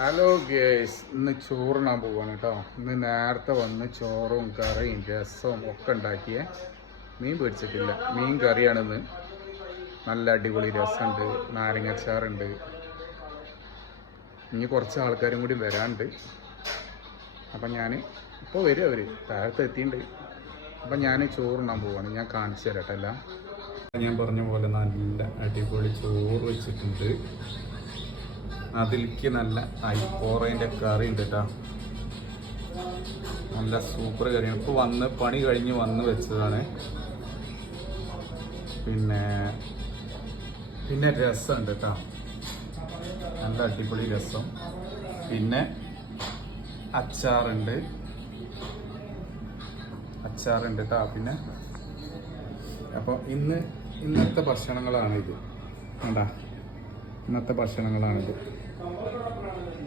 Hello guys, ഇന്ന് ചോറിനാൻ പോവാണ് കേട്ടോ. ഇന്ന് നേരത്തെ വന്ന് ചോറും കറിയും രസവും ഒക്കെ ഉണ്ടാക്കിയേ. മീൻ പിടിച്ചിട്ടില്ല, മീൻ കറിയാണിന്ന്. നല്ല അടിപൊളി രസമുണ്ട്, നാരങ്ങച്ചാറുണ്ട്. ഇനി കുറച്ച് ആൾക്കാരും കൂടി വരാനുണ്ട്. അപ്പം ഞാൻ ഇപ്പോൾ വരും, അവർ താഴത്ത് എത്തിയിട്ടുണ്ട്. അപ്പം ഞാൻ ചോറുണ്ണാൻ പോവാണ്, ഞാൻ കാണിച്ചു തരട്ടെ എല്ലാം. ഞാൻ പറഞ്ഞ പോലെ നല്ല അടിപൊളി ചോറ് വെച്ചിട്ടുണ്ട്. അതിലേക്ക് നല്ല ഐപ്പോറേൻ്റെ കറി ഉണ്ട് കേട്ടോ. നല്ല സൂപ്പർ കറിയാണ്. ഇപ്പോൾ പണി കഴിഞ്ഞ് വന്ന് വെച്ചതാണ്. പിന്നെ രസമുണ്ട് കേട്ടോ, നല്ല അടിപൊളി രസം. പിന്നെ അച്ചാറുണ്ട് കേട്ടോ. പിന്നെ അപ്പോൾ ഇന്നത്തെ ഭക്ഷണങ്ങളാണിത്. കണ്ടാ, ഇന്നത്തെ ഭക്ഷണങ്ങളാണിത്.